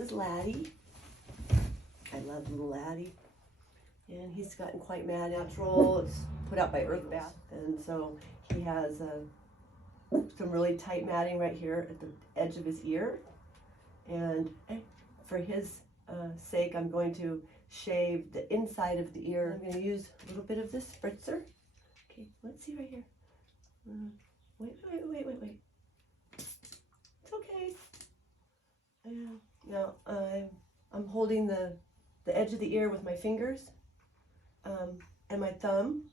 This is Laddie. I love little Laddie. And he's gotten quite mad. Natural. It's put out by Earth Bath. And so he has some really tight matting right here at the edge of his ear. And for his sake, I'm going to shave the inside of the ear. I'm going to use a little bit of this spritzer. Okay, let's see right here. Wait. It's okay. Now I'm holding the edge of the ear with my fingers and my thumb,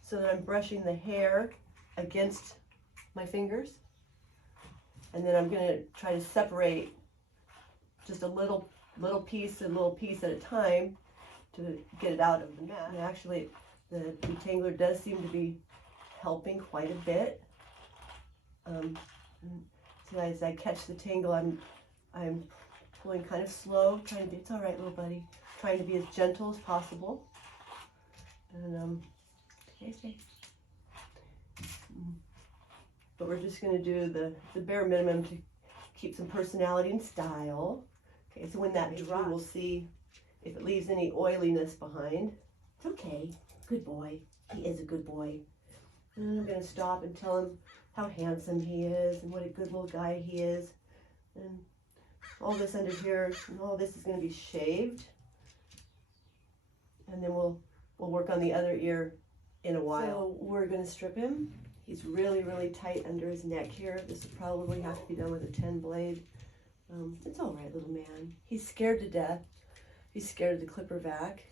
so that I'm brushing the hair against my fingers, and then I'm going to try to separate just a little piece at a time to get it out of the mat. And actually, the detangler does seem to be helping quite a bit. So as I catch the tangle, I'm pulling kind of slow, trying to be, it's all right, little buddy, trying to be as gentle as possible. And okay. But we're just going to do the bare minimum to keep some personality and style. Okay, so when that dries, we'll see if it leaves any oiliness behind. It's okay. Good boy. He is a good boy. And I'm going to stop and tell him how handsome he is and what a good little guy he is. And all this under here, and all this is going to be shaved. And then we'll work on the other ear in a while. So we're going to strip him. He's really, really tight under his neck here. This will probably have to be done with a 10 blade. It's all right, little man. He's scared to death. He's scared of the clipper vac.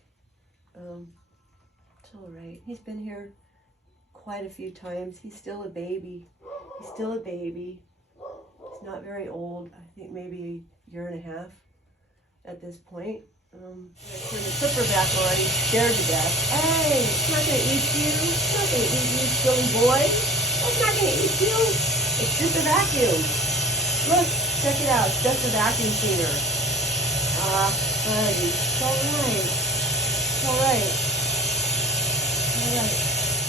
It's all right. He's been here quite a few times. He's still a baby. He's still a baby. He's not very old. I think maybe a year and a half at this point. Turn the clipper vac on. He's scared to death. Hey, it's not going to eat you. It's not going to eat you, silly boy. It's not going to eat you. It's just a vacuum. Look, check it out. It's just a vacuum cleaner. Buddy. It's all right. It's all right. All right.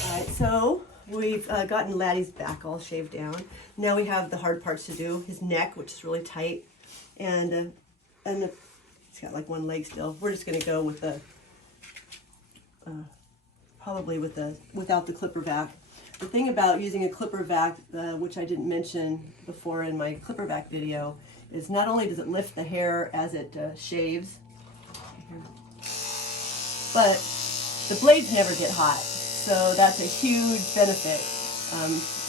All right, so we've gotten Laddie's back all shaved down. Now we have the hard parts to do. His neck, which is really tight, and he's got like one leg still. We're just going to go with the probably without the clipper vac. The thing about using a clipper vac, which I didn't mention before in my clipper vac video, is not only does it lift the hair as it shaves, but the blades never get hot. So that's a huge benefit.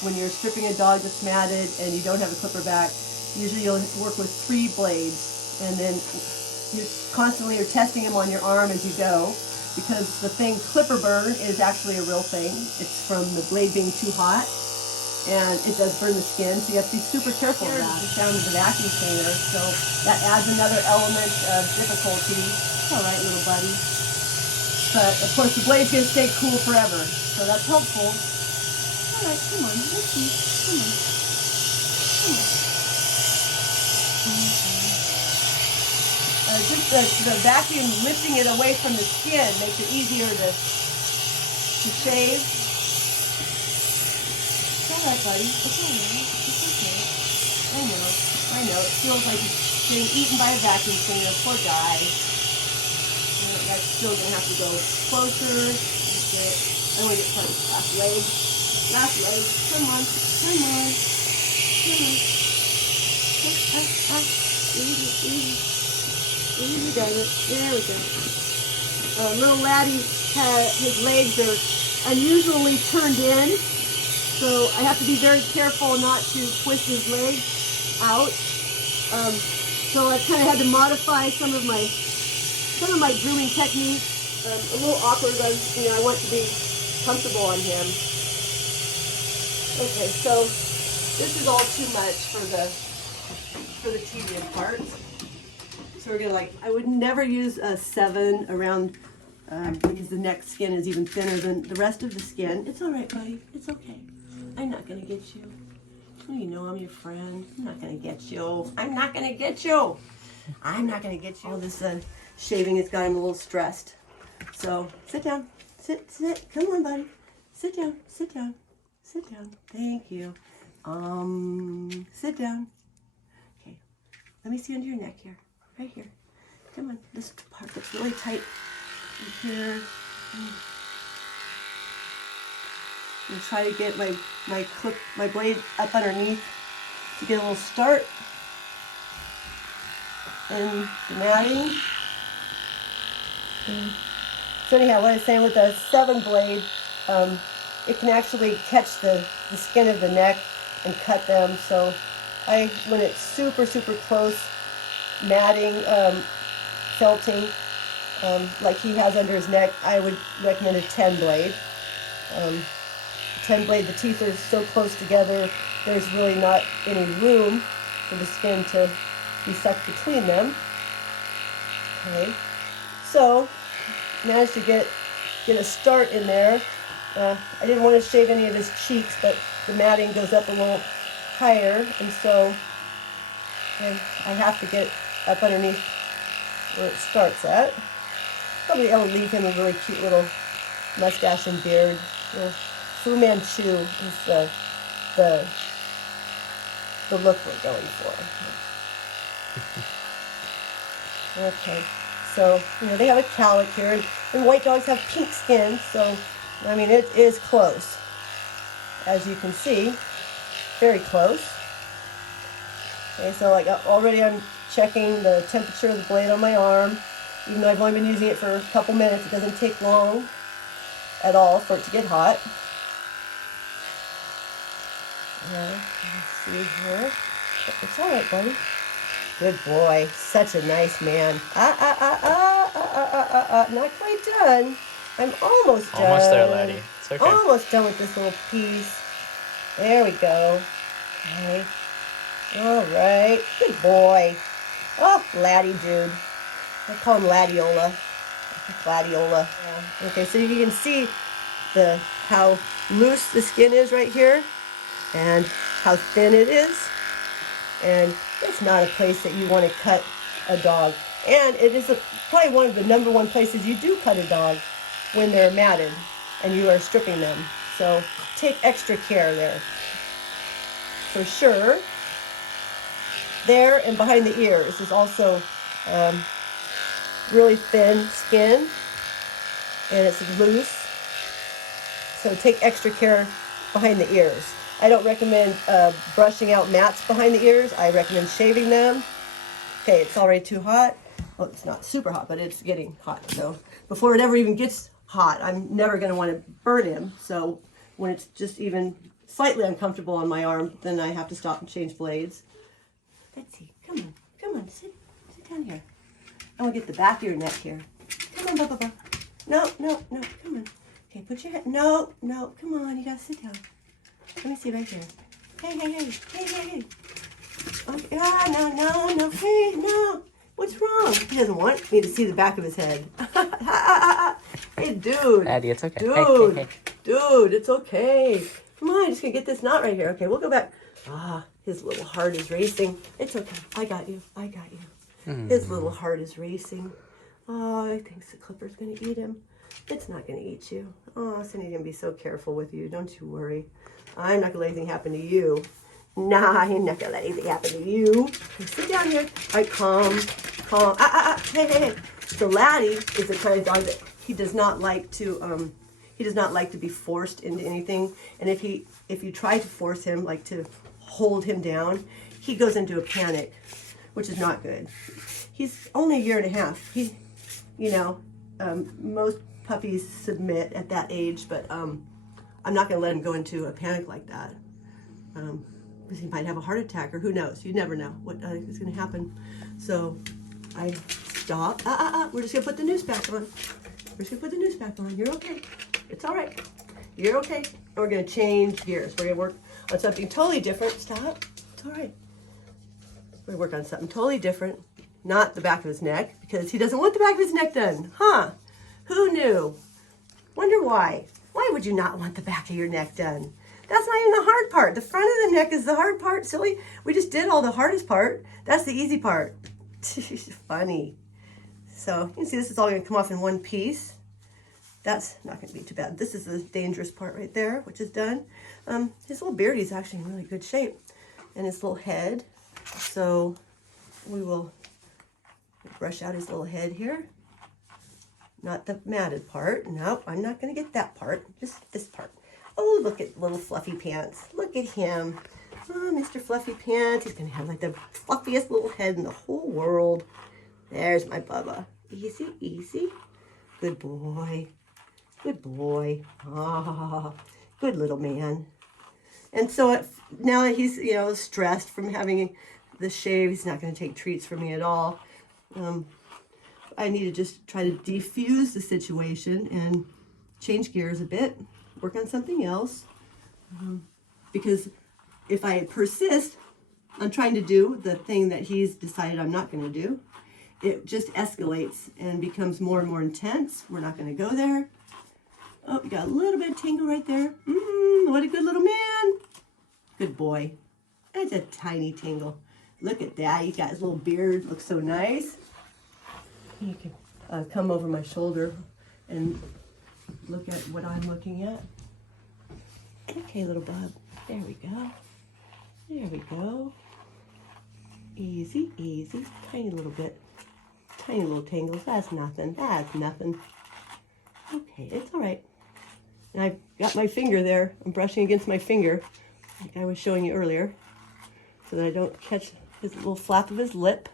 When you're stripping a dog that's matted and you don't have a clipper vac, usually you'll work with 3 blades, and then you constantly are testing them on your arm as you go, because the thing clipper burn is actually a real thing. It's from the blade being too hot, and it does burn the skin, so you have to be super careful of that. The sound of the vacuum cleaner, so that adds another element of difficulty. It's all right, little buddy. But of course the blade's going to stay cool forever, so that's helpful. All right, come on, let's see. Come on. Just the vacuum lifting it away from the skin makes it easier to shave. It's all right, buddy. It's all right. It's okay. I know. It feels like he's getting eaten by a vacuum cleaner. Poor guy. That's still going to have to go closer. That's it. I want to get part of the last leg. Last leg. Come on. Easy. Easy does it. There we go. Little Laddie, his legs are unusually turned in, so I have to be very careful not to twist his legs out. So I kind of had to modify some of my grooming techniques. A little awkward, but I want to be comfortable on him. Okay, so this is all too much for the tedious parts. So we're gonna I would never use a 7 around because the neck skin is even thinner than the rest of the skin. It's all right, buddy. It's okay. I'm not gonna get you. You know I'm your friend. I'm not gonna get you. I'm not gonna get you. All this shaving has got him a little stressed. So sit down. Sit. Come on, buddy. Sit down. Thank you. Sit down. Okay. Let me see under your neck here. right here. Come on, this part gets really tight right here. And try to get my blade up underneath to get a little start. And the matting. So anyhow, what I was saying with the 7 blade, it can actually catch the skin of the neck and cut them. So when it's super, super close matting, felting, like he has under his neck, I would recommend a 10 blade. 10 blade, the teeth are so close together, there's really not any room for the skin to be sucked between them. Okay, so managed to get a start in there. I didn't want to shave any of his cheeks, but the matting goes up a little higher, and so I have to get up underneath where it starts at. Probably I'll leave him a really cute little mustache and beard. Fu Manchu is the look we're going for. Okay, so they have a cowlick here, and white dogs have pink skin, so I mean it is close, as you can see, very close. Okay, so like already I'm checking the temperature of the blade on my arm, even though I've only been using it for a couple minutes. It doesn't take long at all for it to get hot. Let's see here. It's all right, buddy. Good boy. Such a nice man. Not quite done. I'm almost done. Almost there, Laddie. It's okay. Almost done with this little piece. There we go. Okay. All right. Good boy. Oh, Laddie, dude. I call him Laddiola. Laddiola. Yeah. Okay, so you can see how loose the skin is right here and how thin it is. And it's not a place that you want to cut a dog. And it is probably one of the #1 places you do cut a dog when they're matted and you are stripping them. So take extra care there. For sure. There and behind the ears is also really thin skin, and it's loose. So take extra care behind the ears. I don't recommend brushing out mats behind the ears. I recommend shaving them. Okay, it's already too hot. Well, it's not super hot, but it's getting hot. So before it ever even gets hot, I'm never going to want to burn him. So when it's just even slightly uncomfortable on my arm, then I have to stop and change blades. Betsy, come on, sit down here. I want to get the back of your neck here. Come on, Bubba. No, come on. Okay, put your head. No, come on, you gotta sit down. Let me see right here. Hey. Okay, no, hey, no. What's wrong? He doesn't want me to see the back of his head. Hey, dude. Laddie, it's okay. Dude, dude, it's okay. Come on, I'm just gonna get this knot right here. Okay, we'll go back. His little heart is racing. It's okay. I got you. His little heart is racing. Oh, I think the clipper's gonna eat him. It's not gonna eat you. Oh, Cindy's gonna be so careful with you. Don't you worry. I'm not gonna let anything happen to you. Nah, I'm not gonna let anything happen to you. Okay, sit down here. All right, calm. Hey. So Laddie is the kind of dog that he does not like to be forced into anything. And if you try to force him, like to hold him down, he goes into a panic, which is not good. He's only 1.5 years. Most puppies submit at that age, but I'm not going to let him go into a panic like that. Because he might have a heart attack, or who knows? You never know what is going to happen. So I stop. We're just going to put the noose back on. You're okay. It's all right. You're okay. And we're going to change gears. We're going to work on something totally different. Stop. It's all right. We're going to work on something totally different. Not the back of his neck, because he doesn't want the back of his neck done. Huh? Who knew? Wonder why. Why would you not want the back of your neck done? That's not even the hard part. The front of the neck is the hard part, silly. We just did all the hardest part. That's the easy part. Funny. So you can see this is all going to come off in one piece. That's not going to be too bad. This is the dangerous part right there, which is done. His little beard is actually in really good shape. And his little head. So we will brush out his little head here. Not the matted part. Nope, I'm not going to get that part. Just this part. Oh, look at little Fluffy Pants. Look at him. Oh, Mr. Fluffy Pants. He's going to have like the fluffiest little head in the whole world. There's my Bubba. Easy, easy. Good boy. Good boy. Ah, good little man. And so now that he's, you know, stressed from having the shave, he's not going to take treats from me at all. I need to just try to defuse the situation and change gears a bit, work on something else. Because if I persist on trying to do the thing that he's decided I'm not going to do, it just escalates and becomes more and more intense. We're not going to go there. Oh, you got a little bit of tingle right there. What a good little man. Good boy. That's a tiny tingle. Look at that. He's got his little beard. Looks so nice. You can come over my shoulder and look at what I'm looking at. Okay, little bub. There we go. There we go. Easy, easy. Tiny little bit. Tiny little tangles. That's nothing. That's nothing. Okay, it's all right. And I've got my finger there. I'm brushing against my finger, like I was showing you earlier, so that I don't catch his little flap of his lip.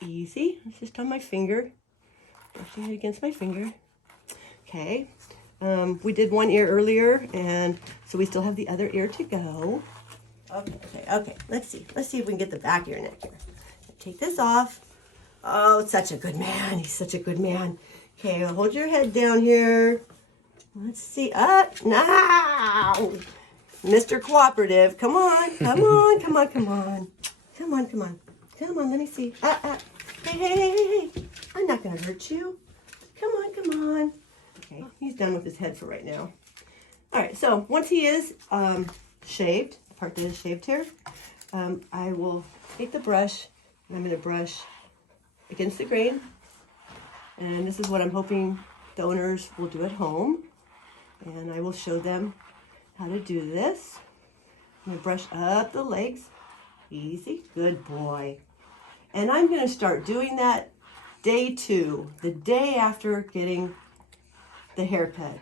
Easy. It's just on my finger. Brushing it against my finger. Okay. We did one ear earlier, and so we still have the other ear to go. Okay. Let's see if we can get the back of your neck here. Take this off. Oh, such a good man. He's such a good man. Okay, hold your head down here. Let's see. Now. Mr. Cooperative. Come on. Come on. Come on. Come on. Come on. Come on. Come on. Let me see. Hey. I'm not going to hurt you. Come on. Come on. Okay, he's done with his head for right now. All right, so once he is shaved, the part that is shaved here, I will take the brush, and I'm going to brush against the grain. And this is what I'm hoping the owners will do at home. And I will show them how to do this. I'm going to brush up the legs. Easy. Good boy. And I'm going to start doing that day 2, the day after getting the haircut,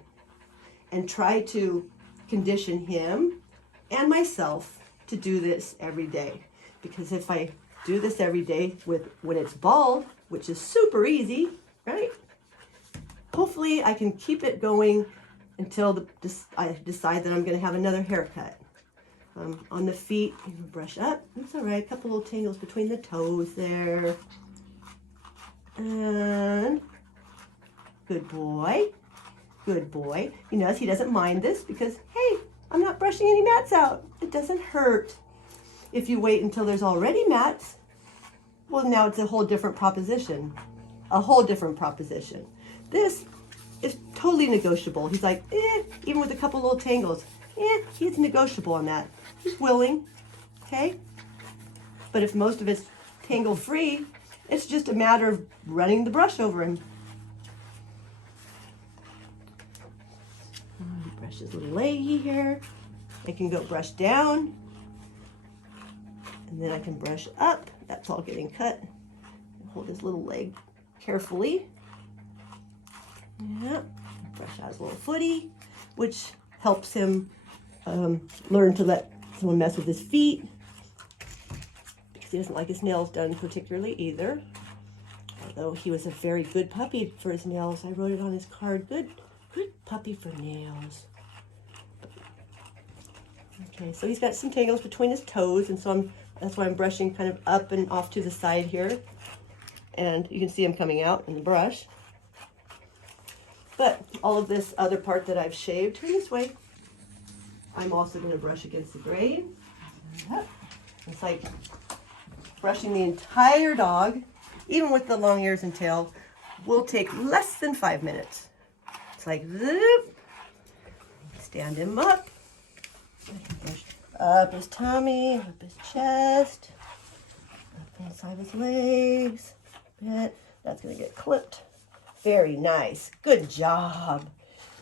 and try to condition him and myself to do this every day. Because if I do this every day when it's bald, which is super easy, right? Hopefully I can keep it going until I decide that I'm going to have another haircut. On the feet, brush up. That's all right. A couple little tangles between the toes there. And good boy. Good boy. You notice he doesn't mind this because, hey, I'm not brushing any mats out. It doesn't hurt. If you wait until there's already mats, well, now it's a whole different proposition. A whole different proposition. This is totally negotiable. He's like, even with a couple little tangles, he's negotiable on that. He's willing, okay? But if most of it's tangle-free, it's just a matter of running the brush over him. Brush his little leg here. I can go brush down. And then I can brush up. That's all getting cut. Hold his little leg carefully. Yeah. Brush out his little footy, which helps him learn to let someone mess with his feet. Because he doesn't like his nails done particularly either. Although he was a very good puppy for his nails. I wrote it on his card. Good puppy for nails. Okay, so he's got some tangles between his toes, and so that's why I'm brushing kind of up and off to the side here. And you can see him coming out in the brush. But all of this other part that I've shaved, turn this way, I'm also going to brush against the grain. It's like brushing the entire dog, even with the long ears and tail, will take less than 5 minutes. It's like, zoop. Stand him up. Brush up his tummy, up his chest, up inside his legs. That's going to get clipped. Very nice. Good job.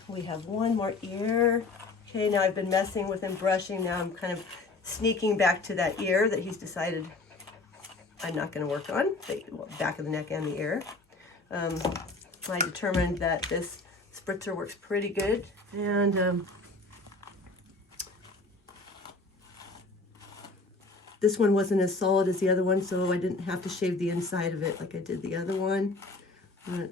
We have one more ear. Okay, now I've been messing with him brushing. Now I'm kind of sneaking back to that ear that he's decided I'm not going to work on, the back of the neck and the ear. I determined that this spritzer works pretty good, and this one wasn't as solid as the other one, so I didn't have to shave the inside of it like I did the other one. But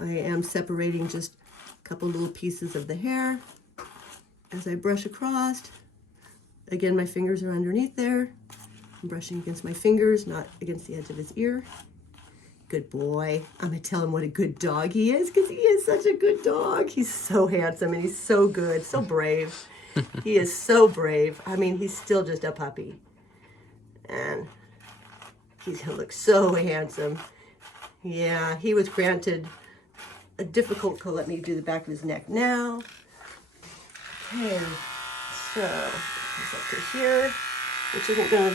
I am separating just a couple little pieces of the hair as I brush across. Again, my fingers are underneath there. I'm brushing against my fingers, not against the edge of his ear. Good boy. I'm gonna tell him what a good dog he is, because he is such a good dog. He's so handsome and he's so good, so brave. He is so brave. I mean, he's still just a puppy. And he looks so handsome. Yeah, he was granted a difficult coat. Let me do the back of his neck now. Okay, so he's up to here, which isn't gonna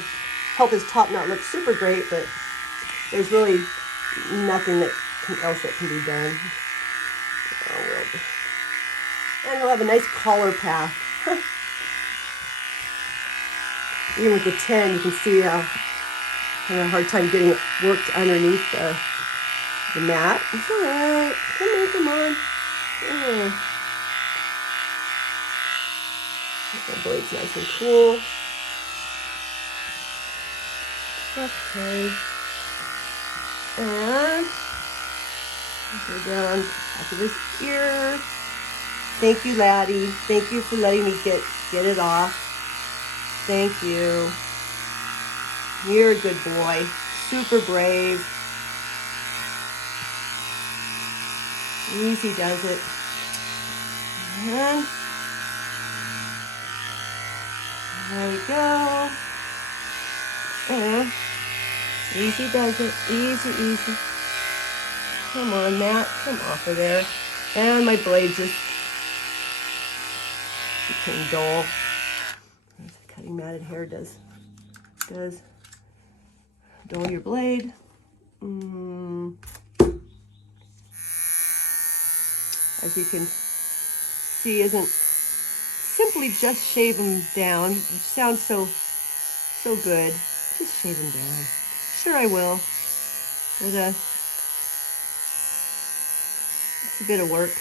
help his top knot look super great, but there's really nothing else that can be done. And we'll have a nice collar path. Even with the 10, you can see how I have a hard time getting it worked underneath the mat. It's all right. Come on. Yeah. Get the blades nice and cool. Okay. And go down back of his ear. Thank you, Laddie. Thank you for letting me get it off. Thank you. You're a good boy. Super brave. Easy does it. And there we go. And easy does it. Easy. Come on, Matt. Come off of there. And my blade just became dull. As cutting matted hair does dull your blade. As you can see, isn't simply just shave them down, which sounds so good. Just shave them down. Sure, I will. But it's a bit of work.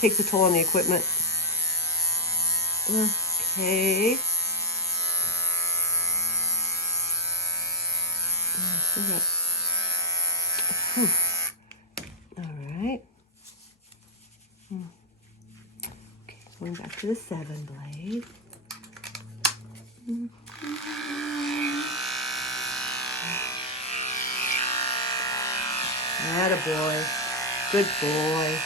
Takes a toll on the equipment. Okay. All right. Okay, going back to the 7 blade. Attaboy. Good boy.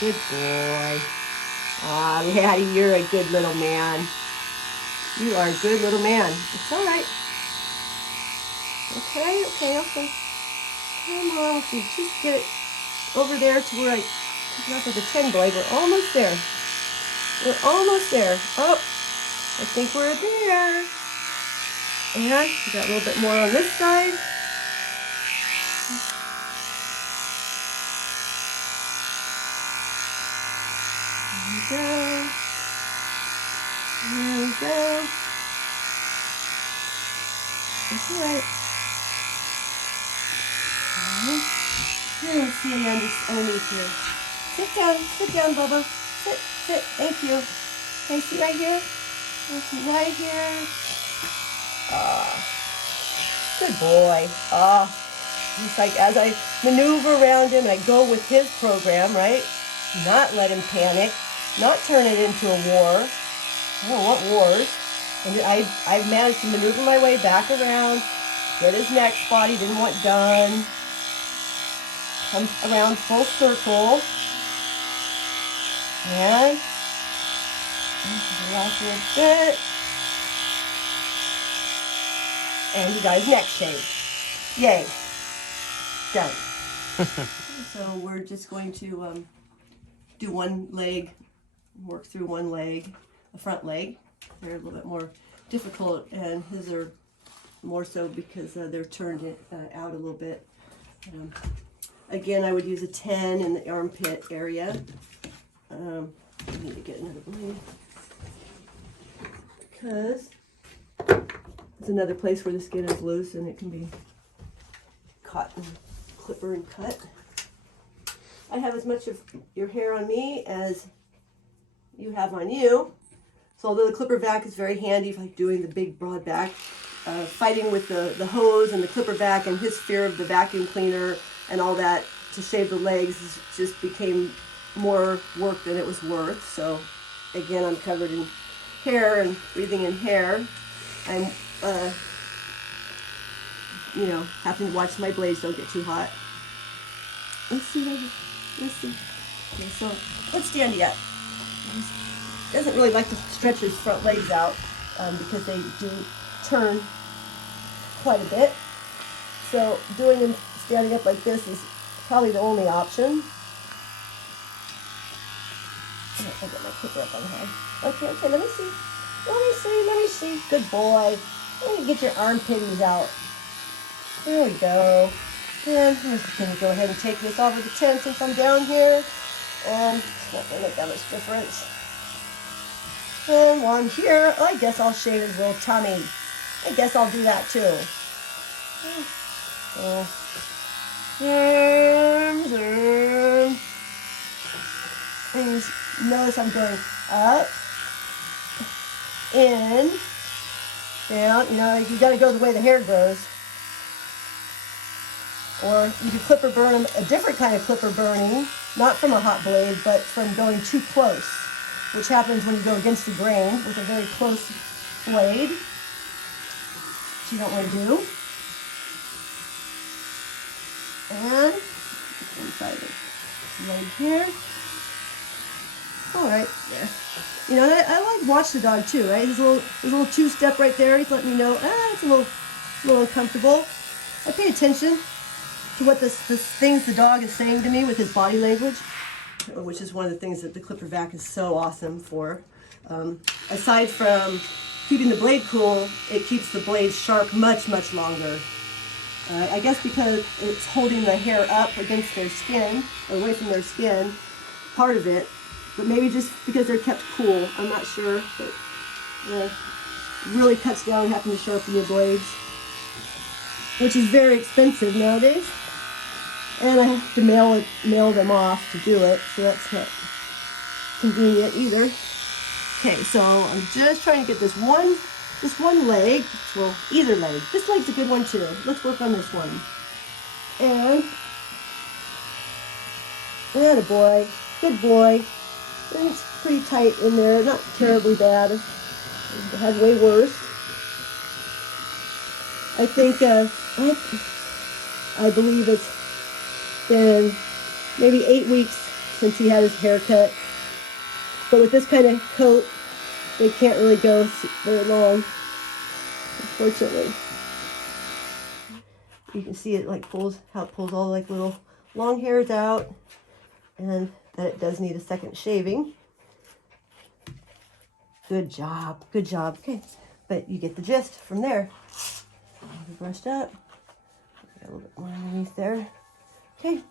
Good boy. Aw, Laddie, you're a good little man. You are a good little man. It's all right. Okay. Come on, if you just get it over there to where I pick it up with the 10 blade. We're almost there. Oh, I think we're there. And we got a little bit more on this side. There we go. That's all right. Okay. Let's see underneath here. Sit down, Bubba. Sit. Thank you. Okay, sit right here. Sit right here. Good boy. It's like as I maneuver around him, I go with his program, right? Not let him panic, not turn it into a war. I don't want wars. And I've managed to maneuver my way back around, get his neck spot he didn't want done, come around full circle, and the last little bit. And he got his neck shaved. Yay. Done. So we're just going to do one leg, work through one leg, a front leg. They're a little bit more difficult, and his are more so because they're turned out a little bit. Again, I would use a 10 in the armpit area. I need to get another blade because it's another place where the skin is loose and it can be caught and clipper and cut. I have as much of your hair on me as you have on you. So although the clipper vac is very handy for like doing the big broad back, fighting with the hose and the clipper vac and his fear of the vacuum cleaner and all that to shave the legs just became more work than it was worth. So again, I'm covered in hair and breathing in hair. I'm, you know, having to watch my blades don't get too hot. Let's see, baby. Let's see. Okay, so let's stand you up. He doesn't really like to stretch his front legs out because they do turn quite a bit. So doing them standing up like this is probably the only option. I'll get my clipper up on high. Okay, okay, let me see. Let me see. Good boy. Let me get your arm pins out. There we go. And I'm just going to go ahead and take this over the tent since I'm down here. And it's not going to make that much difference. And while I'm here, I guess I'll shave his little tummy. I guess I'll do that too. So, and just notice I'm going up, in, down. You know, you got to go the way the hair grows. Or you can clipper burn them, a different kind of clipper burning, not from a hot blade, but from going too close, which happens when you go against the grain with a very close blade, which you don't want to do. And inside the blade here. All right, there. You know, I like watch the dog too, right? His little two-step right there. He's letting me know, it's a little uncomfortable. I pay attention to what the things the dog is saying to me with his body language, which is one of the things that the clipper vac is so awesome for. Aside from keeping the blade cool, it keeps the blade sharp much, much longer. I guess because it's holding the hair up against their skin, or away from their skin, part of it, but maybe just because they're kept cool, I'm not sure, but really cuts down having to sharpen your blades, which is very expensive nowadays. And I have to mail them off to do it, so that's not convenient either. Okay, so I'm just trying to get this one leg, well, either leg. This leg's a good one too. Let's work on this one. And a boy, good boy. And it's pretty tight in there, not terribly bad. I've had way worse. I think, I believe it's been maybe 8 weeks since he had his hair cut. But with this kind of coat, they can't really go very long, unfortunately. You can see it how it pulls all like little long hairs out, and that it does need a second shaving. Good job, good job. Okay, but you get the gist from there. Brushed up. Got a little bit more underneath there. Okay,